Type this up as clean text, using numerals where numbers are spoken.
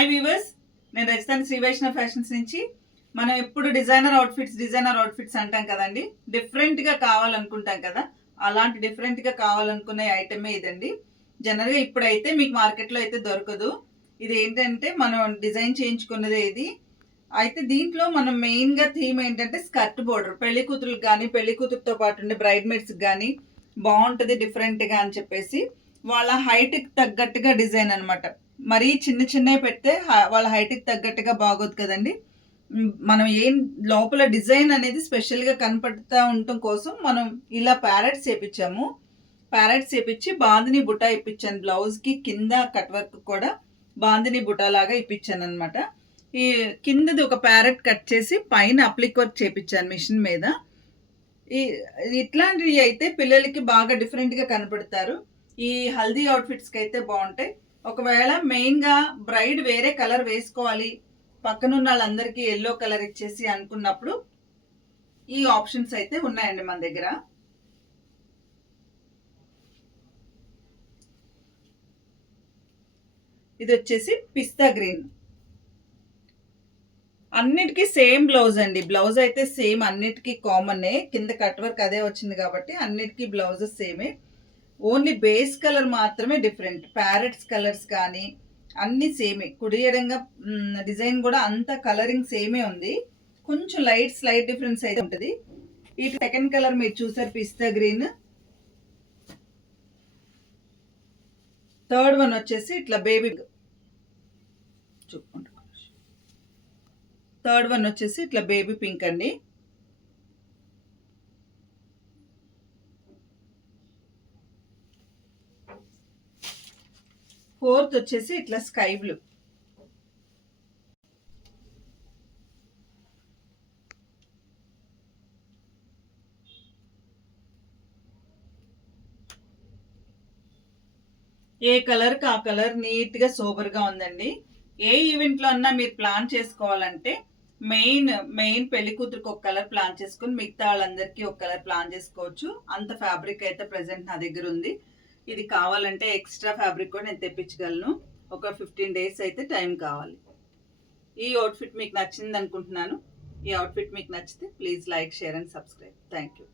Hi weavers, నేను రజితాని Shri Vaishnav fashions నుంచి. మనం ఎప్పుడు డిజైనర్ అవుట్ఫిట్స్ అంటాం కదండి. డిఫరెంట్గా కావాలనుకుంటాం కదా, అలాంటి డిఫరెంట్గా కావాలనుకునే ఐటమే ఇదండి. జనరల్గా ఇప్పుడైతే మీకు మార్కెట్లో అయితే దొరకదు. ఇది ఏంటంటే మనం డిజైన్ చేయించుకున్నదే ఇది. అయితే దీంట్లో మనం మెయిన్గా థీమ్ ఏంటంటే స్కర్ట్ బోర్డర్. పెళ్లి కూతురులకు కానీ, పెళ్లి కూతురుతో పాటు ఉండే బ్రైడ్ మేడ్స్కి కానీ బాగుంటుంది డిఫరెంట్గా అని చెప్పేసి వాళ్ళ హైట్కి తగ్గట్టుగా డిజైన్ అనమాట. మరీ చిన్న చిన్నవి పెడితే వాళ్ళ హైట్కి తగ్గట్టుగా బాగోదు కదండి. మనం ఏం లోపల డిజైన్ అనేది స్పెషల్గా కనపడుతూ ఉండటం కోసం మనం ఇలా ప్యారెట్స్ చేపించాము. ప్యారెట్స్ చేపించి బాందిని బుటా ఇప్పించాను. బ్లౌజ్కి కింద కట్ వర్క్ కూడా బాందిని బుటా లాగా ఇప్పించాను అనమాట. ఈ కిందది ఒక ప్యారెట్ కట్ చేసి పైన అప్లిక్ వర్క్ చేపించాను మిషన్ మీద. ఈ ఇట్లాంటివి అయితే పిల్లలకి బాగా డిఫరెంట్గా కనపడతారు. ఈ హల్దీ అవుట్ఫిట్స్కి అయితే బాగుంటాయి. ఒకవేళ మెయిన్గా బ్రైడ్ వేరే కలర్ వేసుకోవాలి, పక్కనున్న వాళ్ళందరికీ ఎల్లో కలర్ ఇచ్చేసి అనుకున్నప్పుడు ఈ ఆప్షన్స్ అయితే ఉన్నాయండి మన దగ్గర. ఇది వచ్చేసి పిస్తా గ్రీన్. అన్నిటికీ సేమ్ బ్లౌజ్ అండి. బ్లౌజ్ అయితే సేమ్, అన్నిటికీ కామనే. కింద కట్ వర్క్ అదే వచ్చింది కాబట్టి అన్నిటికీ బ్లౌజెస్ సేమే. ఓన్లీ బేస్ కలర్ మాత్రమే డిఫరెంట్. ప్యారెట్స్ కలర్స్ కానీ అన్నీ సేమే. కుడియడంగా డిజైన్ కూడా అంత కలరింగ్ సేమే ఉంది. కొంచెం స్లైట్ డిఫరెన్స్ అయితే ఉంటుంది. ఈ సెకండ్ కలర్ మీరు చూసారు, పిస్తా గ్రీన్. థర్డ్ వన్ వచ్చేసి ఇట్లా బేబీ. చూపుకుంటా. థర్డ్ వన్ వచ్చేసి ఇట్లా బేబీ పింక్ అండి. ఫోర్త్ వచ్చేసి ఇట్లా స్కై బ్లూ. ఏ కలర్కి ఆ కలర్ నీట్గా సోబర్గా ఉందండి. ఏ ఈవెంట్లో అన్నా మీరు ప్లాన్ చేసుకోవాలంటే మెయిన్ పెళ్లి కూతురికి ఒక కలర్ ప్లాన్ చేసుకుని మిగతా వాళ్ళందరికీ ఒక కలర్ ప్లాన్ చేసుకోవచ్చు. అంత ఫ్యాబ్రిక్ అయితే ప్రెసెంట్ నా దగ్గర ఉంది. ఇది కావాలంటే ఎక్స్ట్రా ఫ్యాబ్రిక్ కూడా నేను తెప్పించగలను. ఒక 15 days అయితే టైం కావాలి. ఈ అవుట్ఫిట్ మీకు నచ్చింది అనుకుంటున్నాను. ఈ అవుట్ఫిట్ మీకు నచ్చితే please like, share and subscribe. Thank you.